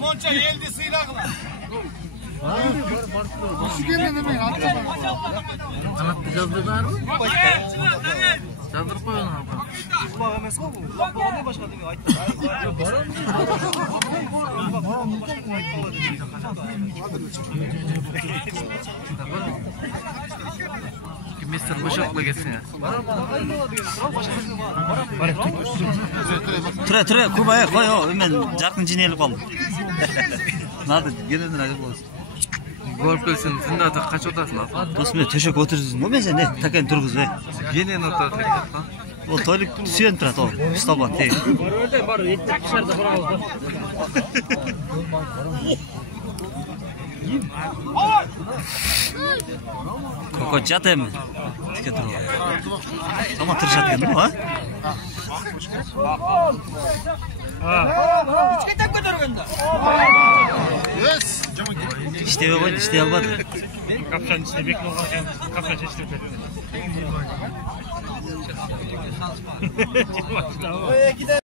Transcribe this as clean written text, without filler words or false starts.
Monça geldi sıyrağla. Kanatlı жаздырlar mı? Жаздырып қойған abi. Kulak emesi var mı? Kulak ne başka değil ayıttı. Мистер Бышоқла келсін ya. Тұра, көп аяқ қой, мен жарқын жинеліп қалдым. Надо, генерден айып болсын. Көріп келсін, сында да қач отырасың ал? Досым, төшек отырсың, мен сен не, такайын тұрғыз бе. Енен отырады тәкті. Ол тойлық сүйен тұрады, ол, ұсталған тек. Бар, еттек шарды бұрауыз. Көкөт жат әмі. Тіке тұрға. Сама тұршат кенді ма? Üçke tek götürgende. İşte koydu, işte almadı. Kapşan içine bekle olurken kapşan çeşitli ötürüyor.